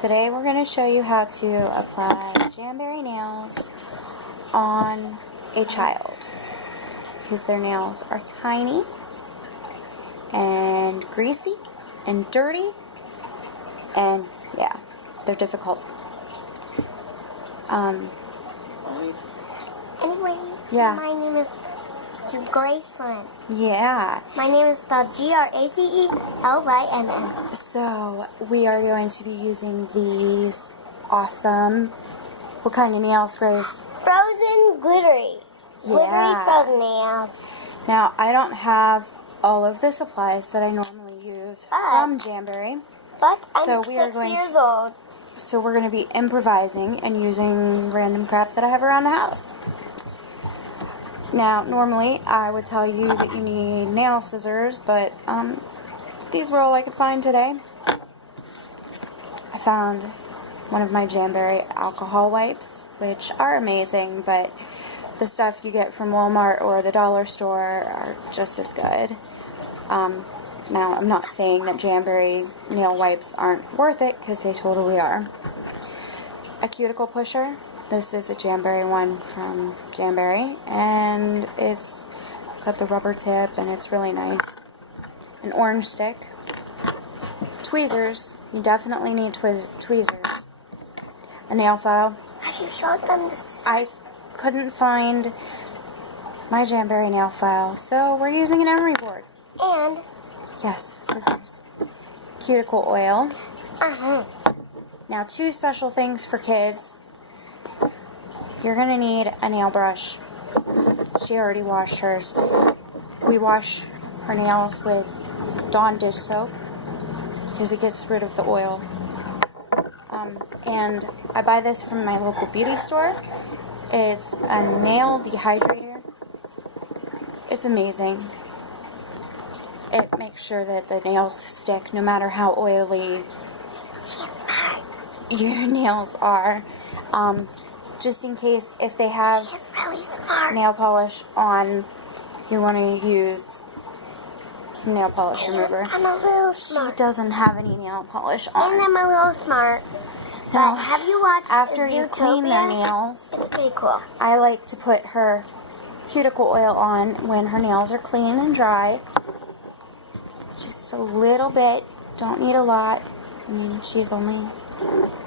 Today we're going to show you how to apply Jamberry nails on a child because their nails are tiny and greasy and dirty and yeah, they're difficult. Anyway, yeah. My name is Gracelyn. Yeah. My name is spelled Gracelyn. So we are going to be using these awesome, what kind of nails, Grace? Frozen glittery. Glittery frozen nails. Now, I don't have all of the supplies that I normally use from Jamberry. But I'm so 6 years old. So we're going to be improvising and using random crap that I have around the house. Now, normally I would tell you that you need nail scissors, but these were all I could find today. I found one of my Jamberry alcohol wipes, which are amazing, but the stuff you get from Walmart or the dollar store are just as good. Now, I'm not saying that Jamberry nail wipes aren't worth it, because they totally are. A cuticle pusher. This is a Jamberry one from Jamberry, and it's got the rubber tip, and it's really nice. An orange stick. Tweezers. You definitely need tweezers. A nail file. Have you showed them this? I couldn't find my Jamberry nail file, so we're using an emery board. And? Yes, scissors. Cuticle oil. Now, two special things for kids. You're going to need a nail brush. She already washed hers. We wash her nails with Dawn dish soap because it gets rid of the oil. And I buy this from my local beauty store. It's a nail dehydrator. It's amazing. It makes sure that the nails stick no matter how oily your nails are. Just in case if they have nail polish on, you want to use some nail polish remover. I'm a little smart. She doesn't have any nail polish on. And I'm a little smart. Now, but have you watched after you clean their nails, it's pretty cool. I like to put her cuticle oil on when her nails are clean and dry. Just a little bit. Don't need a lot. I mean, she's only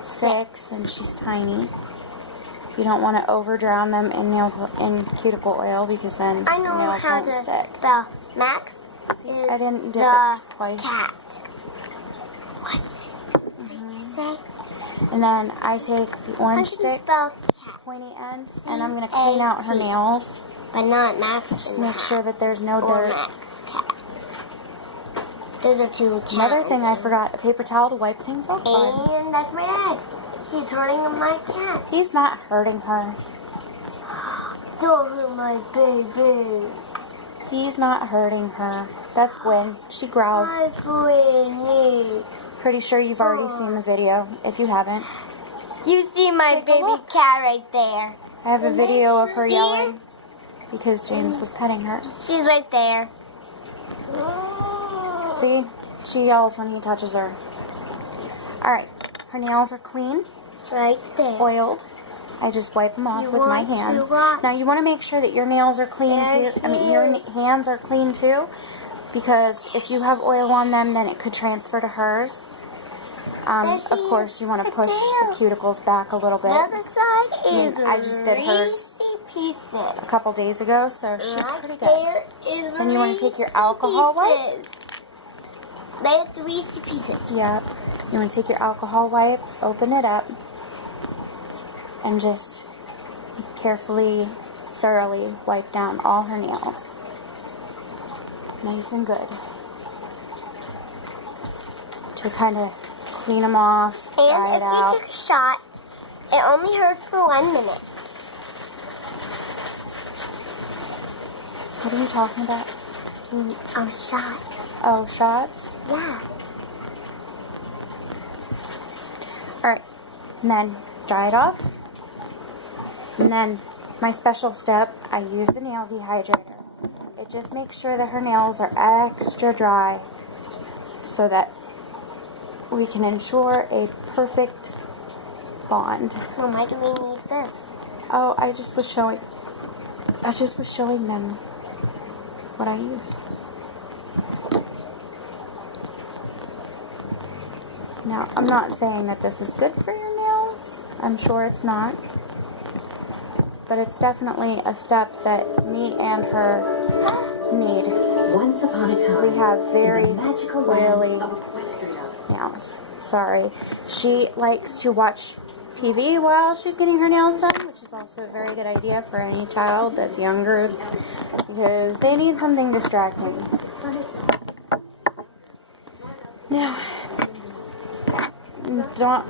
6 and she's tiny. You don't want to over drown them in cuticle oil because then I know the nails how won't to stick. spell Max. See, I didn't dip it twice. Cat. What did you say? And then I take the orange stick, pointy end, and I'm going to clean out her nails. But not Max. Just make sure that there's no dirt. Max Cat. Those are two challenges. Another thing I forgot, a paper towel to wipe things off on. And that's my dad. He's hurting my cat. He's not hurting her. Don't hurt my baby. He's not hurting her. That's Gwen. She growls. Hi, Gwen. Pretty sure you've already seen the video. If you haven't, you see my baby cat right there. I have a video of her yelling because James was petting her. She's right there. See? She yells when he touches her. Alright. Her nails are clean. Right there. Oiled. I just wipe them off with my hands. Now you want to make sure that your nails are clean too. I mean, your hands are clean too, because if you have oil on them, then it could transfer to hers. Of course, you want to push the cuticles back a little bit. The other side is I just did hers a couple days ago, so she's pretty good. Then you want to take your alcohol wipe. They're 3 pieces. Yep. You want to take your alcohol wipe, open it up, and just carefully, thoroughly wipe down all her nails. Nice and good. To kind of clean them off, dry it out. And if you took a shot, it only hurts for 1 minute. What are you talking about? A shot. Oh, shots? Yeah. Alright, and then dry it off. And then my special step, I use the nail dehydrator. It just makes sure that her nails are extra dry so that we can ensure a perfect bond. Mom, why do we need this? Oh, I just was showing them what I use. Now, I'm not saying that this is good for your nails. I'm sure it's not. But it's definitely a step that me and her need. Once upon a time, We have very in the magical oily land of Equestria. nails. Sorry. She likes to watch TV while she's getting her nails done, which is also a very good idea for any child that's younger, because they need something distracting. Now,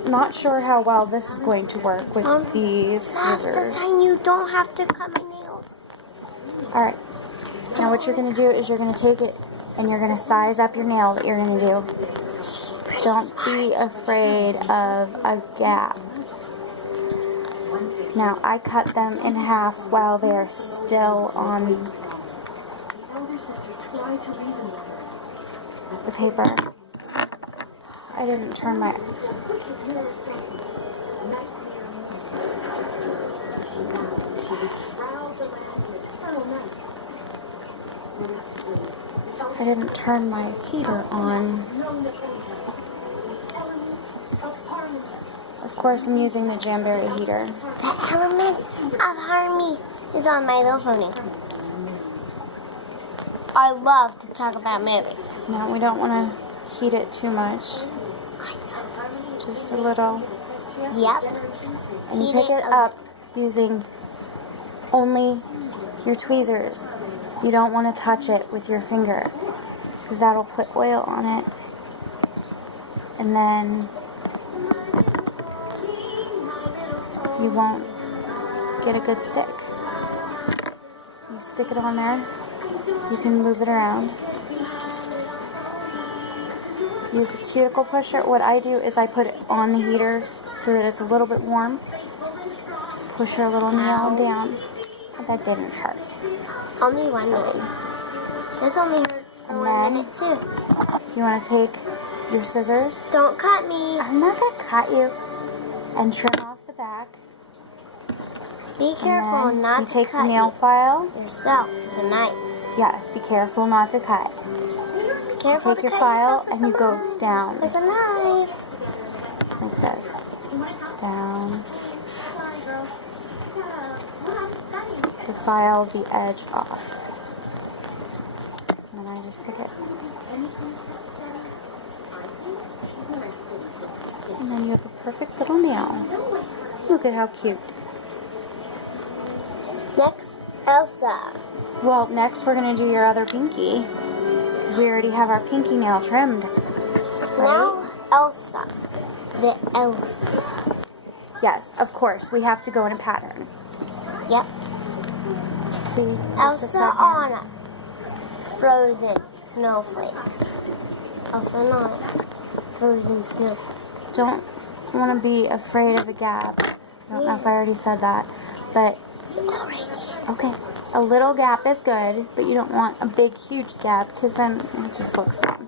not sure how well this is going to work with these scissors. This time you don't have to cut my nails. Alright. Now what you're going to do is you're going to take it and you're going to size up your nail that you're going to do. Don't be afraid of a gap. Now I cut them in half while they're still on the paper. I didn't turn my... I didn't turn my heater on. Of course, I'm using the Jamberry heater. The element of harmony is on My Little Pony. I love to talk about movies. Now, we don't want to heat it too much. Just a little. Yep. And you pick it up using only your tweezers. You don't want to touch it with your finger, because that'll put oil on it. And then you won't get a good stick. You stick it on there. You can move it around. Use the cuticle pusher. What I do is I put it on the heater so that it's a little bit warm. Push your little nail down. That didn't hurt. Only one minute. This only hurts for 1 minute too. Do you want to take your scissors? Don't cut me. I'm not going to cut you. And trim off the back. Be careful And then not you to take cut the nail file. yourself. It's a knife. Yes, be careful not to cut. Careful Take to your cut file yourself with and you the go knife. down. It's a knife. Like this. Down. To file the edge off. And then I just pick it. And then you have a perfect little nail. Look at how cute. Next, Elsa. Well, next we're going to do your other pinky. Because we already have our pinky nail trimmed. Right? Now, Elsa. The Elsa. Yes, of course. We have to go in a pattern. Yep. See? Just a Elsa second. on frozen snowflakes. Elsa not frozen snowflakes. Don't want to be afraid of a gap. I don't know if I already said that. But, okay. A little gap is good, but you don't want a big, huge gap because then it just looks dumb.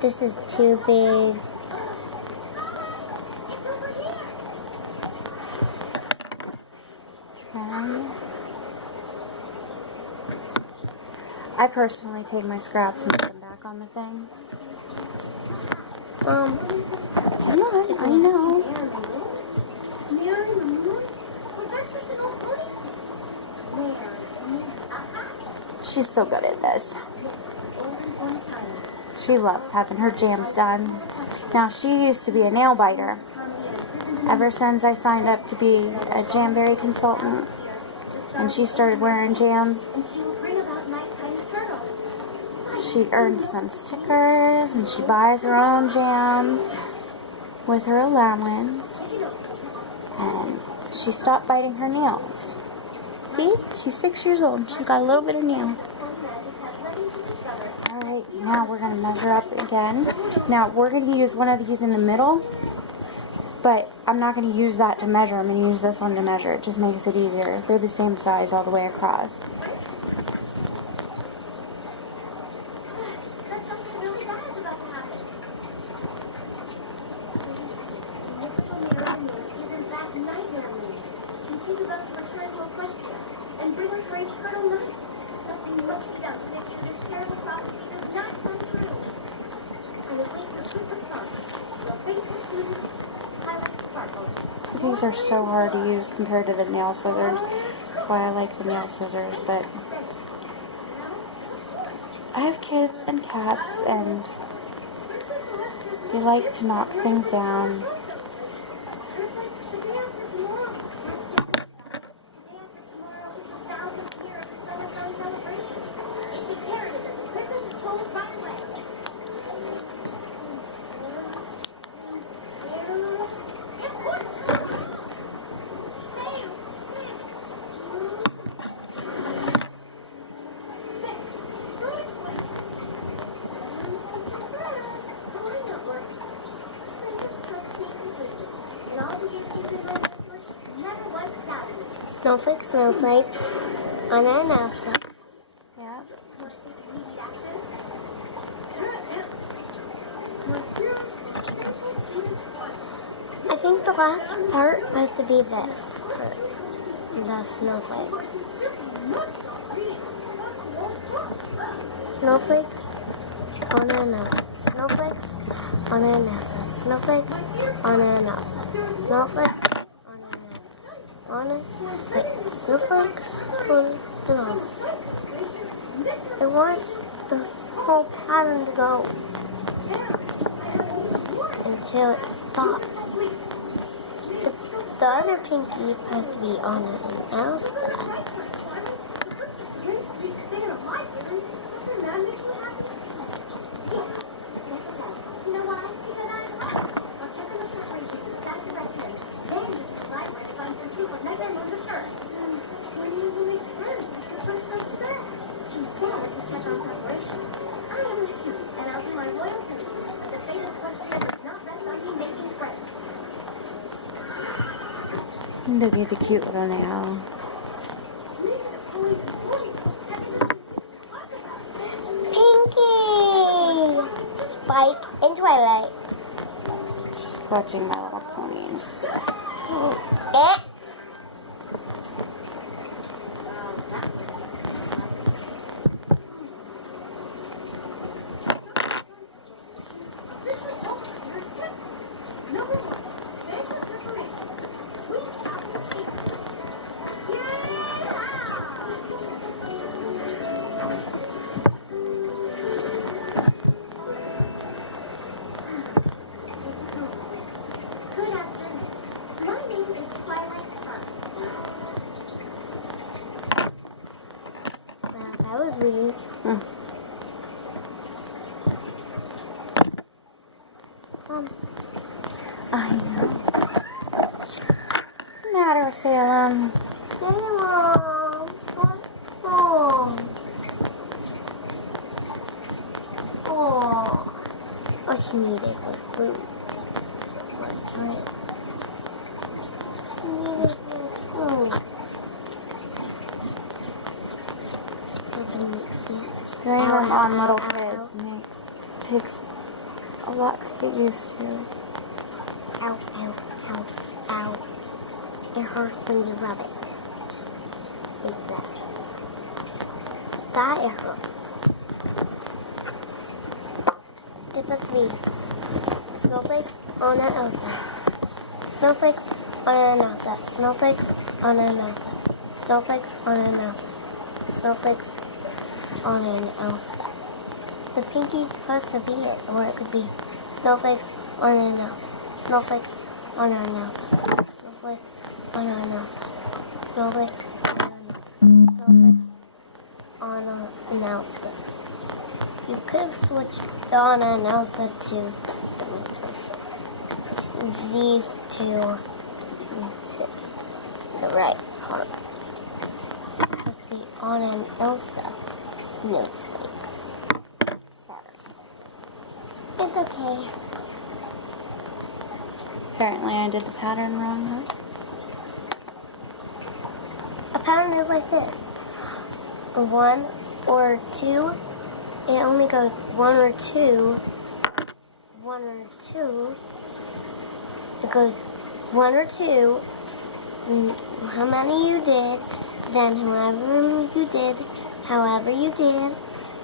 This is too big. Okay. I personally take my scraps and put them back on the thing. Come on, I know. She's so good at this. She loves having her jams done. Now, she used to be a nail biter. Ever since I signed up to be a Jamberry consultant, and she started wearing jams, she earns some stickers, and she buys her own jams with her allowance, and she stopped biting her nails. See? She's 6 years old. She's got a little bit of nail. Alright, now we're going to measure up again. Now, we're going to use one of these in the middle, but I'm not going to use that to measure. I'm going to use this one to measure. It just makes it easier. They're the same size all the way across. These are so hard to use compared to the nail scissors. That's why I like the nail scissors, but I have kids and cats, and they like to knock things down. Snowflake, snowflake, Anna and Elsa. Yeah. I think the last part has to be this part, the snowflake. Snowflakes, Anna and Elsa. Snowflakes, Anna and Elsa. Snowflakes, Anna and Elsa. Snowflakes, Anna and Elsa. Anna, wait, snowflakes, Anna and Elsa. I want the whole pattern to go until it stops. The other pinky has to be Anna and Elsa. Look at the cute little nail. Pinky! Spike and Twilight. She's watching My Little Ponies. Eh. That was weird. I know. What's the matter, Salem? Salem, what's wrong? All she needed was food. Or a drink. She needed food. Doing them on little kids takes a lot to get used to. Ow, ow, ow, ow. It hurts when you rub it. Like that. That it hurts. It's supposed to be snowflakes, Anna, Elsa. Snowflakes, Anna, and Elsa. Snowflakes, Anna, and Elsa. Snowflakes, Anna, and Elsa. Snowflakes, Anna, and Elsa. The pinky's supposed to be it, or it could be snowflakes, Anna, and Elsa. Snowflakes, Anna, and Elsa. Snowflakes, Anna, and Elsa. Snowflakes, Anna, and Elsa. Snowflakes, Anna, and Elsa. You could switch Anna and Elsa to these two to the right part. It's supposed to be Anna and Elsa snowflakes. Sorry. It's okay. Apparently I did the pattern wrong, huh? A pattern is like this. 1 or 2. It only goes 1 or 2. 1 or 2. It goes 1 or 2. How many you did. Then however you did.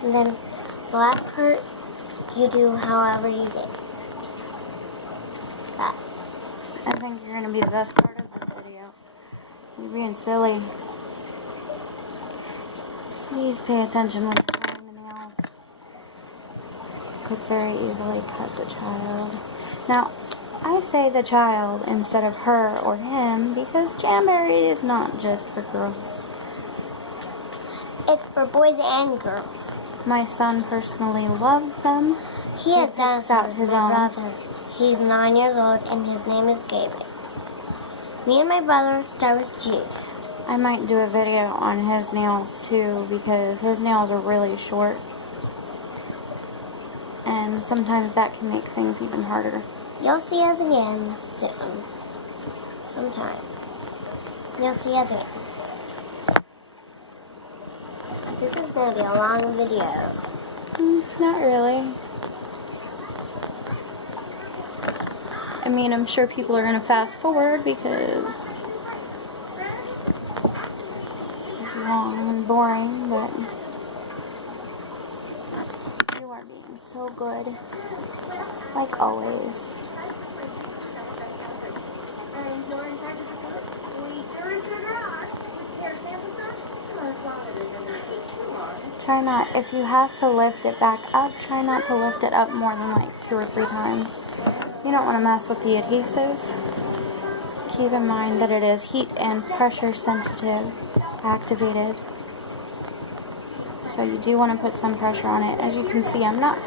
And then the last part, you do however you did. That. I think you're going to be the best part of this video. You're being silly. Please pay attention when you're cutting the nails. Could very easily cut the child. Now, I say the child instead of her or him because Jamberry is not just for girls. It's for boys and girls. My son personally loves them. He has picks out dinosaurs, his my own. brother. He's 9 years old and his name is Gabriel. Me and my brother start with Jude. I might do a video on his nails too because his nails are really short. And sometimes that can make things even harder. You'll see us again soon. Sometime. You'll see us again. This is going to be a long video. Not really. I mean, I'm sure people are going to fast forward because it's long and boring, but you are being so good. Like always. Try not, if you have to lift it back up, try not to lift it up more than like 2 or 3 times. You don't want to mess with the adhesive. Keep in mind that it is heat and pressure sensitive, activated. So you do want to put some pressure on it. As you can see, I'm not